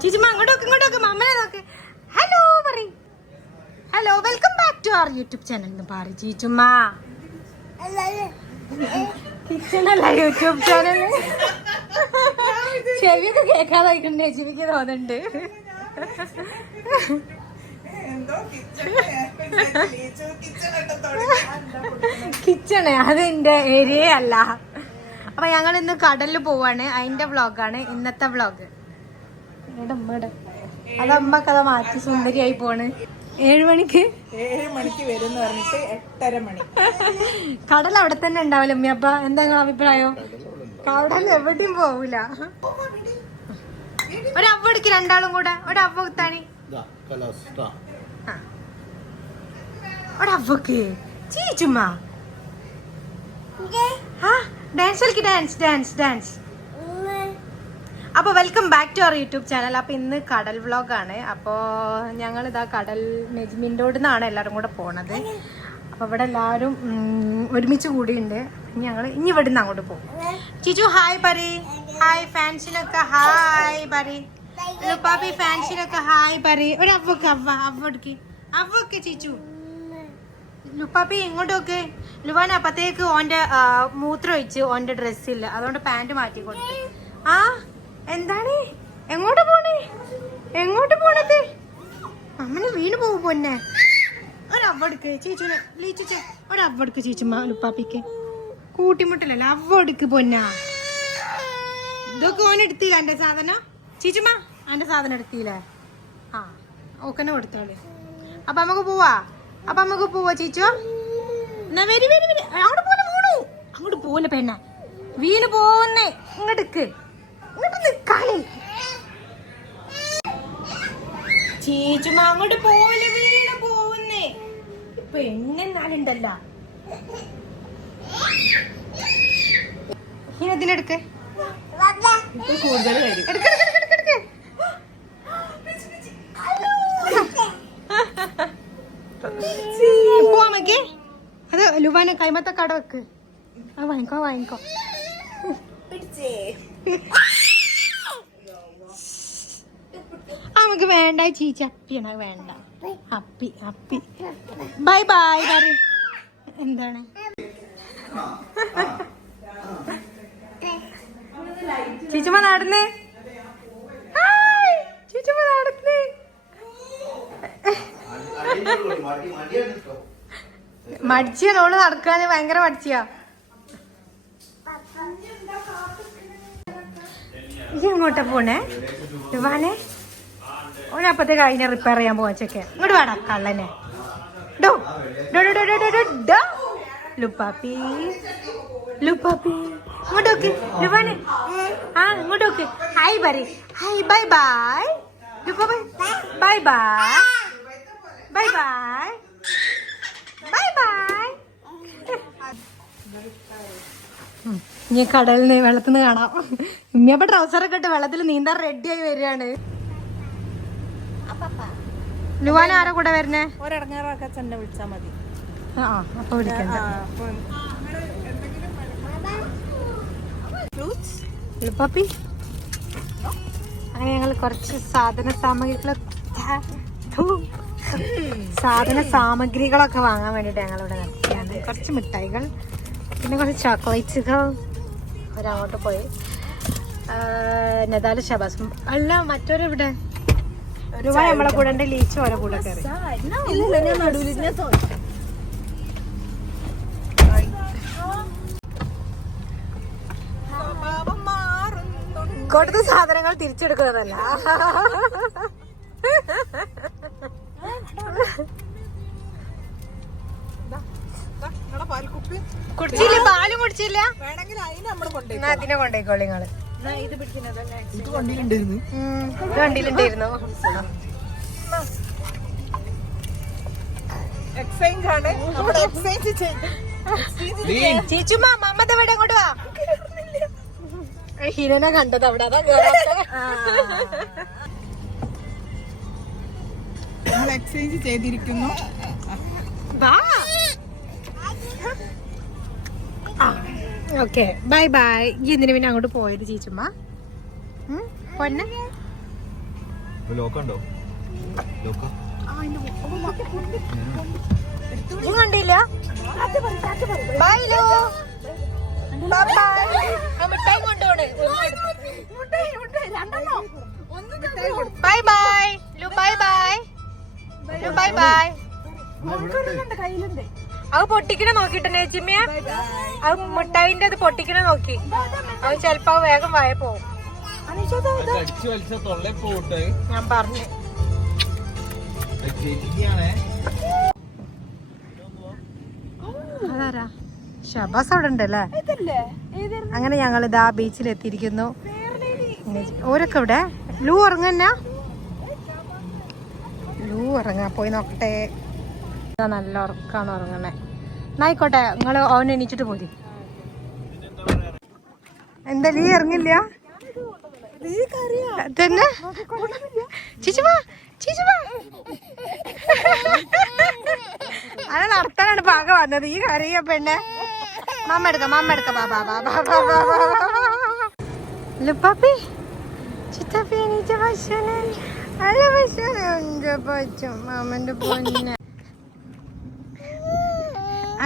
ചീച്ചുമ്മ അങ്ങോട്ട് ഇങ്ങോട്ടൊക്കെ മമ്മനെ നോക്ക്. ഹലോ പറ hello welcome back to our YouTube channel എന്ന് പറ ചീച്ചുമ്മ കിച്ചണല്ല യൂട്യൂബ് ചാനൽ ചെവിയൊക്കെ കേൾക്കാതായിട്ടുണ്ട് ചെവിക്ക് തോന്നുന്നുണ്ട്. കിച്ചണ് അത് എന്റെ ഏരിയ അല്ല അപ്പൊ ഞങ്ങൾ ഇന്ന് കടലിൽ പോവാണ്. അതിന്റെ വ്ളോഗാണ് ഇന്നത്തെ വ്ളോഗ് അത് കഥ മാറ്റി സുന്ദരിയായി പോണ്. ഏഴ് മണിക്ക്? ഏഴ് മണിക്ക് വരും എന്ന് പറഞ്ഞിട്ട് എട്ടര മണി. കടൽ അവിടെ തന്നെ ഉണ്ടാവില്ല അമ്മ അപ്പൊ എന്താ നിങ്ങളെ അഭിപ്രായം? കടൽ എവിടെയും പോവില്ല ഒരവ എടുക്ക് രണ്ടാളും കൂടെ. Da, kalasta. ഒരവക്ക് ചീച്ചുമ്മ ഡാൻസ് കളിക്ക് ഡാൻസ് ഡാൻസ് ഡാൻസ് അപ്പോൾ welcome back to our YouTube channel അപ്പോൾ ഇന്ന് കടൽ വ്ളോഗാണ് അപ്പോൾ ഞങ്ങൾ ഇതാ കടൽ നെജ്മിന്റോട് നിന്നാണ് എല്ലാവരും കൂടെ പോണത്. അപ്പോൾ ഇവിടെ എല്ലാവരും ഒരുമിച്ച് കൂടിയുണ്ട്. ഞങ്ങൾ ഇനി ഇവിടെ നിന്ന് അങ്ങോട്ട് പോകും. ചിജു ഹായ് പറി ഹായ് ഫാൻസിനൊക്കെ ഹായ് പറി ലുപ്പാപ്പി ഫാൻസിനൊക്കെ ഹായ് പറി ഒരു അവക്ക് അവ അവക്ക് അവക്ക് ചിച്ചു ലുപ്പാപ്പി ഇങ്ങോട്ടൊക്കെ ലുവാൻ അപ്പത്തേക്ക് ഓന്റെ മൂത്രം ഒഴിച്ച് ഓന്റെ ഡ്രസ്സില്ല അതുകൊണ്ട് പാന്റ് മാറ്റി കൊടുത്തു. ആ എന്താണ്? എങ്ങോട്ട് പോണേ? എങ്ങോട്ട് പോണത്? അമ്മനെ വീണ് പോകും പൊന്നെ. ഒരവടുക്ക് ചേച്ചിനെ ലീച്ചേ ഒരവടുക്ക് ചേച്ചി ലുപ്പാപ്പിക്ക് കൂട്ടിമുട്ടലല്ല അവടുക്ക് പൊന്ന. ഇതൊക്കെ ഓൻ എടുത്തില്ല എന്റെ സാധനം? ചീച്ചുമ്മ എന്റെ സാധനം എടുത്തില്ലേ? ആ ഓക്കെ കൊടുത്തോളെ. അപ്പൊ നമുക്ക് പോവാ? അപ്പൊ നമുക്ക് പോവാ ചേച്ചോ? എന്നാ വരി വരി വരി. അങ്ങോട്ട് പോലെ വീണു അങ്ങോട്ട് പോലെ പെണ്ണ. വീണ് പോന്നെ. ഇങ്ങോട്ട് ചീച്ചുമ്മ അങ്ങോട്ട് പോലെ വീട് പോവുന്നേ. കൂടുതൽ എടുക്ക് പോവാമക്ക് അത് ലുവാനെ കൈമത്ത കട വെക്ക്. ആ വാങ്ങിക്കോ വാങ്ങിക്കോ. ആ, നമുക്ക് വേണ്ട ചീച്ചി. അപ്പിയാണ് വേണ്ട. അപ്പി. അപ്പി ബൈ ബൈ പറ എന്താണ്? ചീച്ചമ്മ നടന്നേ. ചീച്ചമ്മ നടന്നേ. മടിച്ചിയ നോൾ നടക്കാന് ഭയങ്കര മടിച്ചിയാ. ഇങ്ങോട്ടാ പോണേ? പോണേ ഇവാനെ ഓനപ്പത്തേക്ക് അതിനെ റിപ്പയർ ചെയ്യാൻ പോവാ ചെക്കെ. ഇങ്ങോട്ട് വേടാ കള്ളനെ. ഡോ ഡോ ഡോ ഡോ ആ bye bye bye bye bye bye bye ഇനി കടലിന് വെള്ളത്തിൽ കാണാം. ഉമ്മിയപ്പ ട്രൗസറൊക്കെ ഇട്ട് വെള്ളത്തിൽ നീന്താൻ റെഡിയായി വരികയാണ്. ലുവാൻ ആരാ കൂടെ വരുന്നേ? ഒരടങ്ങാറാക്കാൻ തന്നെ വിളിച്ചാ മതി. ആ അപ്പൊ വിളിക്കണ്ട. ലുപ്പാപ്പി അങ്ങനെ ഞങ്ങൾ കുറച്ച് സാധന സാമഗ്രികളൊക്കെ സാധന സാമഗ്രികളൊക്കെ വാങ്ങാൻ വേണ്ടിട്ട് ഞങ്ങളിവിടെ നിർത്തിയാണ്. കുറച്ച് മിഠായികൾ പിന്നെ കുറച്ച് ചോക്ലേറ്റ്സുകൾ അവരങ്ങോട്ട് പോയി. നദാൽ ഷബാസ്. അല്ല മറ്റൊരെവിടെ? രൂപ നമ്മളെ കൂടെ ഉണ്ട് ലീച്ച് ഓരോ കൂടെ കയറി ഇല്ല ഞാൻ നടുവിൽ ഞാൻ. കൊടുത്ത സാധനങ്ങൾ തിരിച്ചെടുക്കുന്നതല്ല കുടിച്ചില്ല പാലും കുടിച്ചില്ല വേണമെങ്കിൽ അതിന് കൊണ്ടേക്കോളി നിങ്ങൾ വണ്ടിയിലുണ്ടായിരുന്നു ഉം, ഇത് വണ്ടിയിലുണ്ടായിരുന്നു. എക്സ്ചേഞ്ച് ആണ്. എക്സ്ചേഞ്ച് ചേച്ചുമ്മ മമ്മത ഇവിടെ അങ്ങോട്ട് വാ. ഹീരനെ കണ്ടത് അവിടെ അതാ എക്സ്ചേഞ്ച് ചെയ്തിരിക്കുന്നു വാ ഓക്കെ ബൈ ബൈ. ഈ എന്തിനു പിന്നെ അങ്ങോട്ട് പോയത് ചീച്ചമ്മ പൊന്നെ. കണ്ടില്ല. ബൈ ലു. ബൈ കൊണ്ടുപോണ് ബൈ ബൈ. ലു bye bye. Bye bye. Bye അത് പൊട്ടിക്കണ നോക്കിട്ടെ ചിമ്മിയ അത് മിഠായിന്റെ അത് പൊട്ടിക്കണ നോക്കി. അത് ചെലപ്പോ വേഗം വായ പോവും. ഞാൻ പറഞ്ഞു. അതാരാ? ഷബാസ് അവിടെ ഉണ്ടല്ലേ അങ്ങനെ ഞങ്ങൾ ഇതാ ബീച്ചിൽ എത്തിയിരിക്കുന്നു ഓരൊക്കെ ഇവിടെ ലൂ ഉറങ്ങന്നാ? ലൂ ഉറങ്ങാ പോയി നോക്കട്ടെ. നല്ല ഉറക്കാണ് ഉറങ്ങണേ. എന്നായിക്കോട്ടെ നിങ്ങൾ അവൻ എണീച്ചിട്ട് പോരി. എന്താ ലീ ഇറങ്ങില്ല? തന്നെ ചിച്ചുമാ പാക വന്നത്. ഈ കറിയ പെണ്ണെ. മമ്മ എടുക്ക മമ്മ എടുക്ക. ബാബാ ലുപ്പാപ്പി ചിത്തപ്പി എണീച്ച പശുനെ അല്ല പശുനെ ഉണ്ട് പച്ചു മാമന്റെ പൊന്നെ.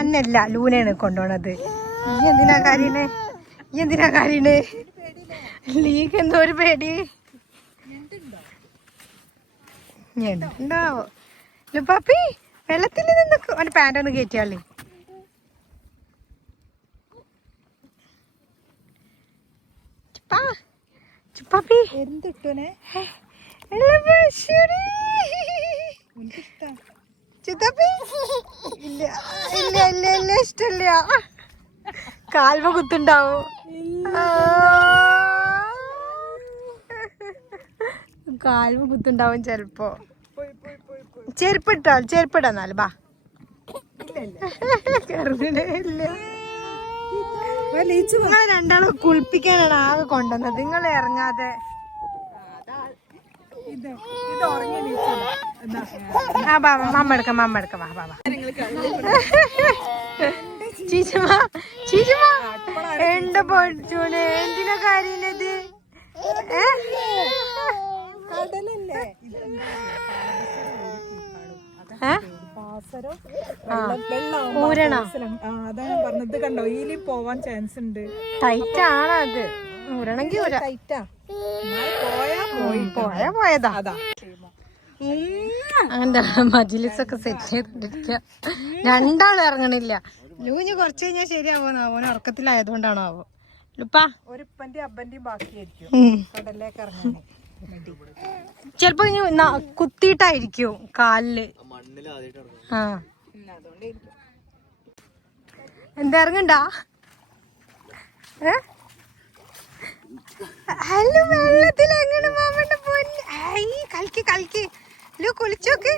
അന്നല്ല ലൂനയാണ് കൊണ്ടുപോണത്. ഈ എന്തിനാ കാര്യണ്? ഈ എന്തിനാ കാര്യണ്? ലീക്ക് എന്തോ ഒരു പേടി. ഉണ്ടാവോ ലുപ്പാപ്പി വെള്ളത്തിൽ നിന്ന് അവന്റെ പാന്റ് ഒന്ന് കയറ്റിയാളേ ചുപ്പാ ചുപ്പാപ്പി. എന്തിട്ടനെ. ചിത്തപ്പി ഇല്ല ഇല്ല ഇല്ല ഇല്ല ഇഷ്ടല്ല. കാൽമ കുത്തുണ്ടാവും. കാൽമ കുത്തുണ്ടാവും ചെലപ്പോ. ചെരുപ്പിട്ടാ ചെരുപ്പിടാന്നാൽ ബാ. കറുകണേ ഇല്ല. നിങ്ങൾ രണ്ടാളും കുളിപ്പിക്കാനാണ് ആകെ കൊണ്ടുവന്നത്. നിങ്ങൾ ഇറങ്ങാതെ ഇത് ഇത് ഉറങ്ങി നീച്ചതാ. എന്നാ, ആ ബാ മമ്മ എടുക്കാം എടുക്കാം. ചീച്ചമ്മ ചീച്ചമ്മ. എന്റെ പഠിച്ചോനെ എന്തിനാ കാര്യത് പറഞ്ഞത് കണ്ടോ? ഈലി പോവാൻ ചാൻസ് ഉണ്ട്. ടൈറ്റ് ആണത്. ഊരണെങ്കി ഊര. ടൈറ്റാ പോയാ. പോയ പോയതാ. അതാ. അങ്ങന്റെ മജിലിസൊക്കെ സെറ്റ് ചെയ്തിട്ടിരിക്ക. രണ്ടാളും ഇറങ്ങണില്ല. ലൂഞ്ഞ് കുറച്ച് കഴിഞ്ഞാൽ ശരിയാവോന്നോ അവൻ ഉറക്കത്തിലായതുകൊണ്ടാണോ ആവോ? ലുപ്പാ. ഒരു ഉപ്പന്റെയും അബ്ബന്റെയും ബാക്കിയായിരിക്കും. കടലിലേക്ക്. ചെലപ്പോ കുത്തിയിട്ടായിരിക്കും കാലിൽ. ആ എന്താ ഇറങ്ങണ്ടാ? ഏ? വെള്ളത്തിൽ കുളിച്ചോക്ക്.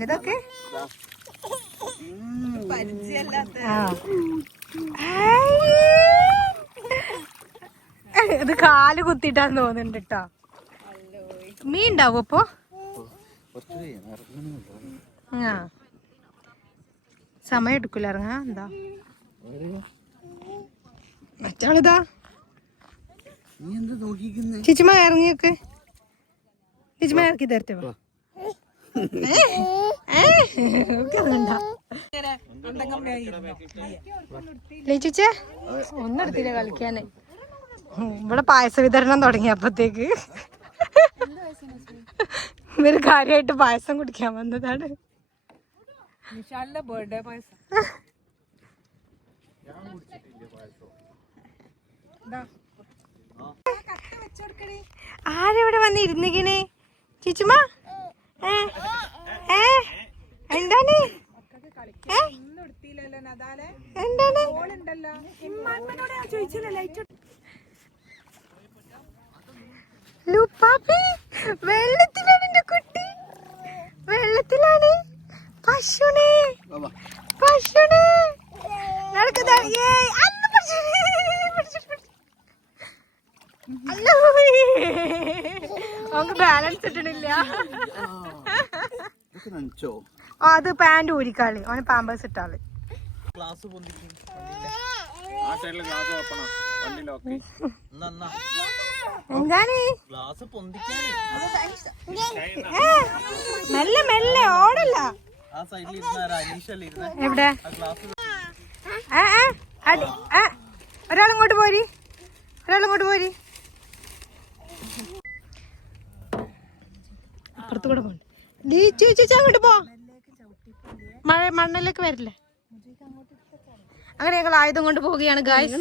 നടക്കണ. ഇത് കാൽ കുത്തിട്ടാന്ന് തോന്നുന്നുണ്ട് കേട്ടോ മീൻ ഉണ്ടാവും അപ്പോ സമയം എടുക്കൂല ഇറങ്ങാ എന്താ? മറ്റാളിതാ? ചേച്ചിമ ഇറങ്ങിയൊക്കെ. ചേച്ചിമ ഇറക്കി തരട്ടെ. ലയിച്ചേ ഒന്നെടുത്തില്ല കളിക്കാന്. ഇവിടെ പായസ വിതരണം തുടങ്ങി അപ്പത്തേക്ക്. ഇവർ കാര്യമായിട്ട് പായസം കുടിക്കാൻ വന്നതാണ്. നിഷാലിന്റെ ബർത്ത്ഡേ പായസം. ദാ. കട്ട വെച്ചോടുക്കടി ആരെവിടെ വന്ന് ഇരുന്നിങ്ങനെ? ചേച്ചുമ ഏ? ഏ? എന്താണ്? എന്താണ്? ചോദിച്ചില്ല വെള്ളത്തിലാണ് എന്റെ കുട്ടി. വെള്ളത്തിലാണ്. പശുണേ പശുണേ നടക്കുന്ന ബാലൻസ് കിട്ടണില്ല അത് പാന്റ് ഊരിക്കാളി. അവന് പാമ്പേഴ്സ് ഇട്ടാളി. ക്ലാസ് പൊന്തിക്കും. ആ സൈഡിൽ ഗ്ലാസ് ഓപ്പണാ വണ്ടി ലോക്ക് എന്താണ് മെല്ലെ മെല്ലെ ഓടല്ല. എവിടെ? ഒരാളിങ്ങോട്ട് പോരി. ഒരാളിങ്ങോട്ട് പോരി. അപ്പുറത്ത് കൂടെ ചീ, അങ്ങോട്ട് പോ. മഴ മണ്ണിലേക്ക് വരില്ലേ? അങ്ങനെ ഞങ്ങൾ ആയുധം കൊണ്ട് പോവുകയാണ് ഗായ്സ്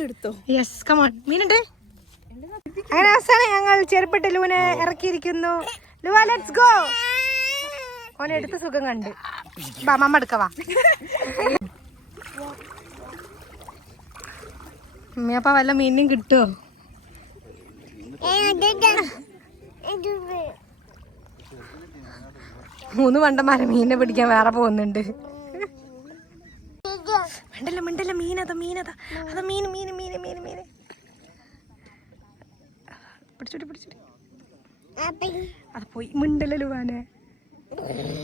യെസ് കമോൺ മീനുണ്ട്. അങ്ങനെ അവസാനം ഞങ്ങൾ ചെറുപ്പട്ട് ലൂനെ ഇറക്കിയിരിക്കുന്നു. ലുവ ലെറ്റ്സ് ഗോ ഓനെ എടുത്ത സുഖം കണ്ട്. വാ മമ്മ എടുക്കവാ അമ്മയപ്പ വല്ല മീനും കിട്ടുമോ മൂന്ന് മണ്ടന്മാരെ മീനെ പിടിക്കാൻ വേറെ പോകുന്നുണ്ട്. മിണ്ടല്ല മിണ്ടല്ല മീനതാ മീനതാ അതാ മീൻ മീൻ മീൻ മീൻ മീൻ. പിടിച്ചോടി പിടിച്ചിട്ട് അത് പോയി. മിണ്ടല്ലോ ലുവാനെ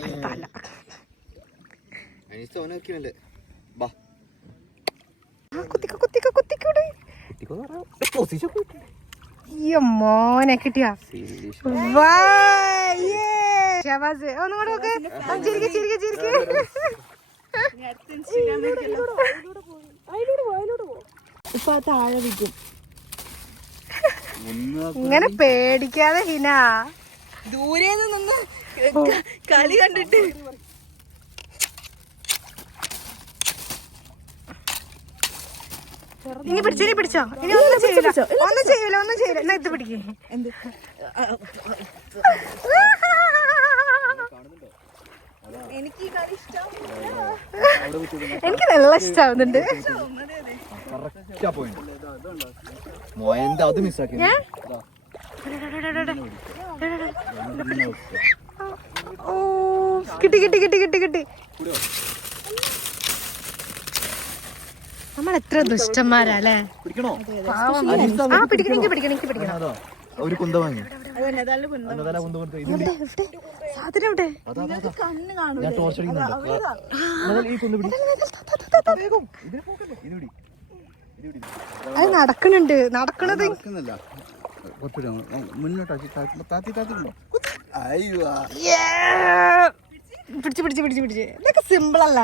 അടുത്തല്ല മോനെ കിട്ടിയാ. വാ, yeah. ഷാബാസ് ഒന്നും കൂടെ നോക്ക്. ചിരിക്ക് ചിരിക്ക് ചിരിക്ക്. ഇപ്പൊ താഴെ വിൽക്കും ഇങ്ങനെ പേടിക്കാതെ ഹിന. ദൂരെ നിന്ന് കളി കണ്ടിട്ട്. ഇനി പിടിച്ചോ ഇനി പിടിച്ചോ. ഇനി ഒന്നും ചെയ്യില്ല ഒന്നും ചെയ്യില്ല ഒന്നും ചെയ്യില്ല എന്നാ ഇത് പിടിക്കേ. എന്ത്? എനിക്ക് ഈ ഇഷ്ടം. എനിക്ക് നല്ല ഇഷ്ടാവുന്നുണ്ട്. മോയന്റെ അത് മിസ്സാക്കി ഞാൻ? ഓ കിട്ടി കിട്ടി കിട്ടി കിട്ടി കിട്ടി. നമ്മൾ എത്ര ദുഷ്ടന്മാരാ അല്ലേ? പിടിക്കണോ? ആ പിടിക്കണം എനിക്ക് പിടിക്കണം എനിക്ക് പിടിക്കണം ഒരു കുന്ത വാങ്ങി. ഞാൻ ടോർച്ച് അടിക്കുന്നുണ്ട്. ഈ കുന്ത പിടി. അത് നടക്കണുണ്ട് നടക്കണത്. പിടിച്ച് പിടിച്ച് പിടിച്ച് പിടിച്ച്. ഇതൊക്കെ സിമ്പിൾ അല്ല.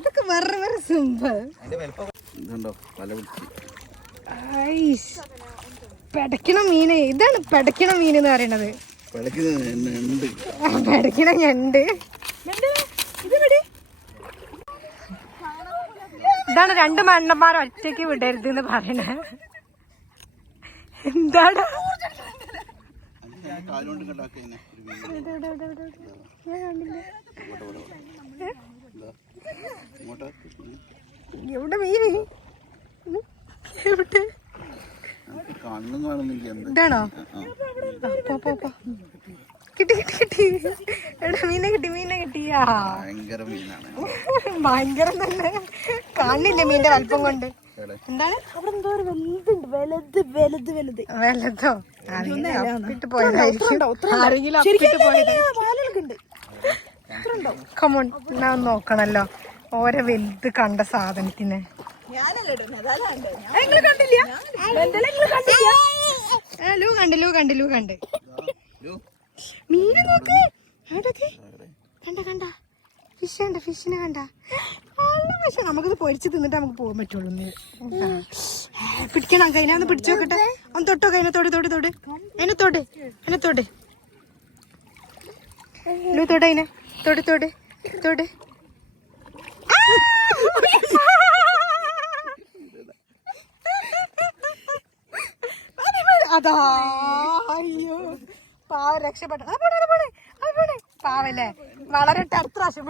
ഇതൊക്കെ വേറെ വേറെ സിമ്പിൾ അതിന്റെ വലിപ്പം ഇതുണ്ടോ പല പിടിച്ച് പെടക്കണ മീന്. ഇതാണ് പെടക്കണ മീൻ എന്ന് പറയണത് പെടക്കണ ഞണ്ട്. ഇതാണ് രണ്ട് മണ്ണന്മാർ ഒറ്റയ്ക്ക് വിടരുത് എന്ന് പറയണ. എന്താണ്? എവിടെ മീന്? എവിടെ? കണ്ണും കാണുന്നില്ല ഇതാണോ. കിട്ടി കിട്ടി കിട്ടി. എടാ മീനെ കിട്ടി മീനെ കിട്ടിയാ ഭയങ്കര മീനാണ്. ഭയങ്കരം തന്നെ. കാണില്ല മീന്റെ വലിപ്പം കൊണ്ട്? എന്താണ്? അവിടെ എന്തോ ഒരു വലുതുണ്ട്. വലുത് വലുത് വലുത്. വലുതോ? അപ്പിട്ട് പോയതായിരിക്കും. കമോൺ ഞാൻ നോക്കണല്ലോ. ഓരോ വലുത് കണ്ട സാധനത്തിന്. ലൂ കണ്ട് ലൂ കണ്ട് ലൂ കണ്ട്. മീനെ നോക്ക്. എവിടൊക്കെ കണ്ട കണ്ട. ഫിഷ് കണ്ട ഫിഷിനെ കണ്ട. പക്ഷെ നമുക്കിത് പൊരിച്ച് തിന്നിട്ട് നമുക്ക് പോകാൻ പറ്റുള്ളൂ പിടിക്കണം. കൈനെ ഒന്ന് പിടിച്ചു നോക്കട്ടെ. ഒന്ന് തൊട്ടോ കൈനെ തൊട്ട് തൊട്ട് തൊട്ട് അതിനെ തൊട്ട് അതിനെ തൊട്ട് ലൂ തൊട് അതിനെ. തൊട്ട് തൊട്ട് തൊട് ആ! മതി, മതി. അതാ അയ്യോ. പാവ രക്ഷപ്പെട്ടു. പാവല്ലേ? വളരെ അടുത്ത പ്രാവശ്യം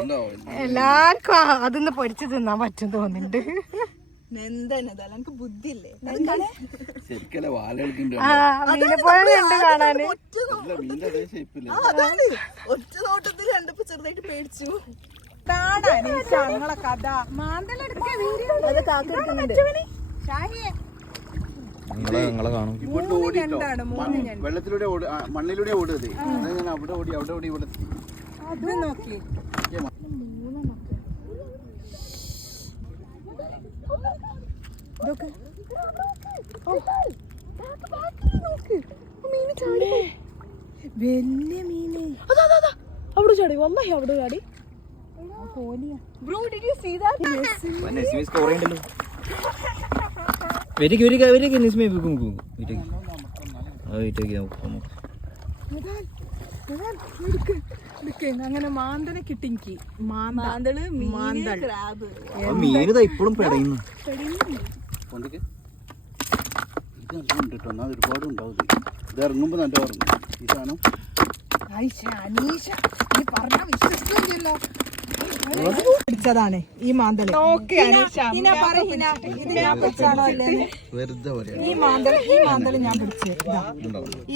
ഉണ്ടോ? എല്ലാവർക്കും അതൊന്ന് പൊരിച്ചു തിന്നാൻ പറ്റും തോന്നുന്നുണ്ട്. എന്താണ് ഇതല്ല എനിക്ക് ബുദ്ധിയില്ലേ? ഒറ്റ നോട്ടത്തിൽ കണ്ടപ്പോ ചെറുതായിട്ട് പേടിച്ചു. ഞങ്ങളെ കഥ വെള്ളത്തിലൂടെ മണ്ണിലൂടെ ഓടുന്നത്. അത് ഞാൻ അവിടെ ഓടി അവിടെ ഓടി ഇവിടെ. അത് നോക്കി. വലിയ മീന്. അവിടെ ചാടി. വന്നായി അവിടെ ചാടി. നസ്മി സ്കോർ ചെയ്യണ്ടല്ലോ. വരിക വരിക വരിക നസ്മി വെക്കും വെക്കും വീട്ടിലേക്ക് ആ നോക്കാം അങ്ങനെ മാന്തനെ കിട്ടി എനിക്ക്. മാന്തൾ മാന്തൾ. ആ മീനിതാ ഇപ്പോഴും പെടയുന്നു? കൊണ്ടിക്ക്. ഇത് നല്ല ഉണ്ട് കേട്ടോ എന്നാൽ ഒരുപാട് ഉണ്ടാവും ഇത്. ഇറങ്ങുമ്പോൾ നല്ല ഇറങ്ങും ഇതാണ് അനീഷ നീ പറഞ്ഞ വിശ്വസിക്കില്ലല്ലോ പിടിച്ചതാണ് ഈ മാന്തൾ. ഈ മാന്തൾ ഈ മാന്തൾ ഞാൻ പിടിച്ച്. ഇതാ.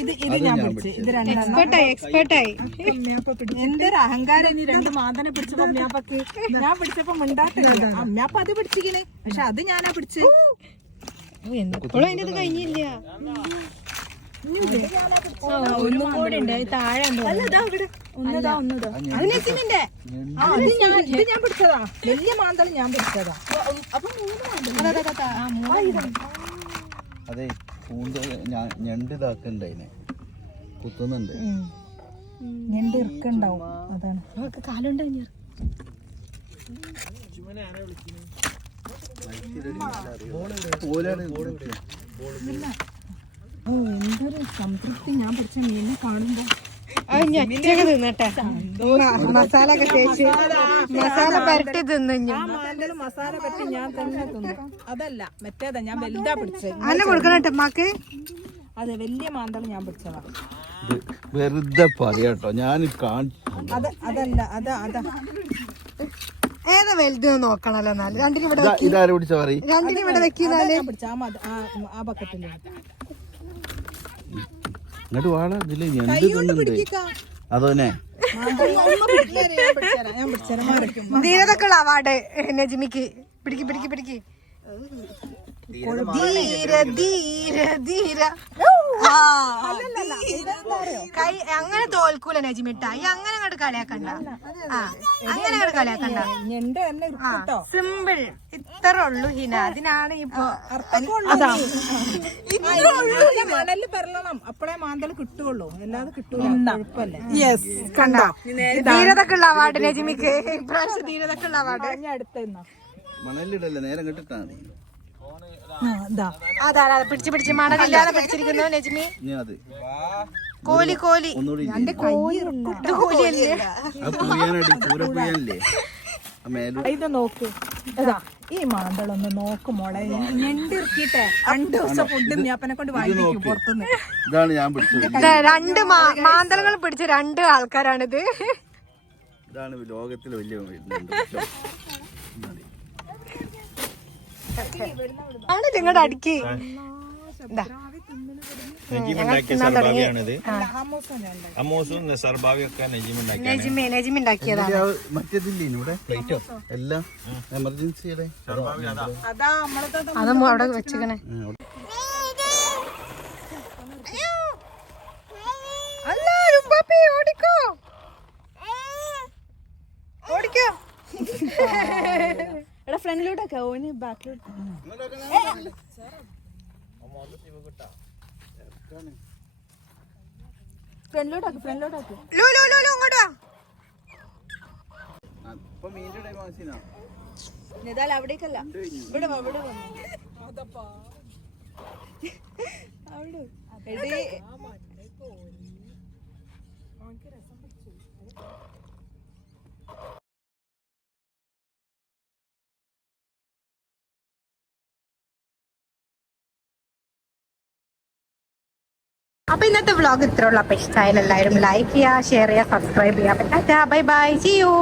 ഇത് ഇത് ഞാൻ പിടിച്ച്. ഇത് രണ്ടെണ്ണം. എന്തൊരു അഹങ്കാരം നീ രണ്ട് മാന്തനെ പിടിച്ചപ്പോ അമ്മയപ്പക്ക്? ഞാൻ പിടിച്ചപ്പോ മിണ്ടാട്ടില്ല അമ്മയപ്പ അത് പിടിച്ചിങ്ങനെ പക്ഷെ അത് ഞാനാ പിടിച്ച്. ഇപ്പോഴും അതിന്റെ കഴിഞ്ഞില്ല. ഒന്നും കൂടെ ഉണ്ട് താഴെ ഒന്നതാ ഒന്നതാ. ഞാൻ ഇത് ഞാൻ പിടിച്ചതാ. വലിയ ഞാൻ പിടിച്ചതാ. അപ്പൊ മൂന്ന് അതെ പൂന്ത ഞണ്ട് ഇതാക്കണ്ടായിനെ. കുത്തുന്നുണ്ട്. ഞണ്ട് ഇറക്കുണ്ടാവും. അതാണ്. അവർക്ക് കാലുണ്ട് ഓലാണ് ഓ എന്തൊരു സംതൃപ്തി ഞാൻ പിടിച്ച മീനെ കാണുമ്പോ. മസാല ഒക്കെ തേച്ച്. മസാല പരട്ടി തിന്നു ആ മാന്തൽ മസാല പറ്റി ഞാൻ തന്നെ തിന്നു. അതല്ല മറ്റേതാ ഞാൻ വലുതാ പിടിച്ചത് അന്നെ കൊടുക്കണട്ടെ അമ്മയ്ക്ക് അതെ വലിയ മാന്തൾ ഞാൻ പിടിച്ചതാ വെറുതെ പറയാട്ടോ ഞാൻ കാണിച്ചു അത് അതല്ല അതാ അതാ. ഏതാ വലുത് നോക്കണല്ലോ എന്നാൽ. രണ്ടിനും ഇവിടെ രണ്ടിനും ഇവിടെ വെക്കുന്നാൽ ഞാൻ പിടിച്ച ആ ബക്കറ്റിൽ ഇങ്ങോട്ട് വാടാ ഇതിൽ എന്ത് തിന്നുണ്ട് അതോനെ. ധീരതക്കുള്ള അവാർഡ് നജിമിക്ക്? പിടിക്ക് പിടിക്ക് പിടിക്ക്. ധീര ധീര ധീര ആ, കൈ അങ്ങനെ തോൽക്കൂല നജിമിട്ട. ഈ അങ്ങനെ അങ്ങോട്ട് കളിയാക്കണ്ട. ആ അങ്ങനെ അങ്ങോട്ട് കളിയാക്കണ്ട. സിമ്പിൾ. ഇത്ര ഉള്ളു ഹിന. അതിനാണ് ഇപ്പൊ മണൽ പെരളണം അപ്പഴേ മാന്തൽ കിട്ടുള്ളൂ അല്ലാതെ കിട്ടൂല. കുഴപ്പമില്ല. യെസ് കണ്ടോ? ധീരതക്കുള്ള അവാർഡ് നജിമിക്ക്. ഇപ്രാവശ്യം ധീരതക്കുള്ള അവാർഡ്. ഞാൻ അടുത്ത മണലിടല്ലേ? നേരം കിട്ടിട്ടാണ് അതാ പിടിച്ച് പിടിച്ച് മണലില്ലാതെ പിടിച്ചിരിക്കുന്നു നജ്മി കോലി കോലി. കോലിയല്ലേ ഇത് നോക്ക്. ഇതാ ഈ മാന്തളൊന്ന് നോക്ക് മോളെ. ഞണ്ട് ഇറക്കിട്ടെ രണ്ട് ദിവസം ഫുഡ് ഞാപ്പനെ കൊണ്ട് വാങ്ങിക്കും പുറത്തുനിന്ന്. ഇതാണ് ഞാൻ പിടിച്ചത്. രണ്ട് മാന്തളങ്ങൾ പിടിച്ച രണ്ട് ആൾക്കാരാണിത്. ഇതാണ് ലോകത്തിലെ വലിയ ഞണ്ട്. ആണ് നിങ്ങളുടെ അടിക്ക് ദാ. നജീമുണ്ടാക്കിയ സർബാവിയാണിത് ഹമൂസ ഞണ്ട് അമ്മോസും സർബാവിയൊക്കെ നജീമുണ്ടാക്കിയ നജിമി നജിമി ഉണ്ടാക്കിയതാണ് ഇതിന്റെ ആ മറ്റേതില്ലേ ഇവിടെ നിങ്ങളുടെ എല്ലാം എമർജൻസിയുടെ അതും. അവിടെ വെച്ചിക്കണേ അല്ല രുമ്പാപ്പി ഓടിക്കോ ഓടിക്കോ എടാ ഫ്രണ്ടിലോട്ടൊക്കെ ഓന് ബാക്കിലോട്ട് ഫ്രണ്ടിലോട്ടാക്ക് ഫ്രണ്ടിലോട്ടാക്ക് ലു ലു ലു ലു ഇങ്ങോട്ട് വാ ഇപ്പൊ മീന്റെ ടൈം ആവശ്യനാ നേതാൽ അവിടേക്കല്ല. ഇവിടെ ഇവിടെ അവിടെ. എടീ. അപ്പൊ ഇന്നത്തെ വ്ളോഗ് ഇത്രയുള്ള. അപ്പൊ ഇഷ്ടമായാലും എല്ലാവരും ലൈക്ക് ചെയ്യുക ഷെയർ ചെയ്യുക സബ്സ്ക്രൈബ് ചെയ്യുക. Bye bye. C U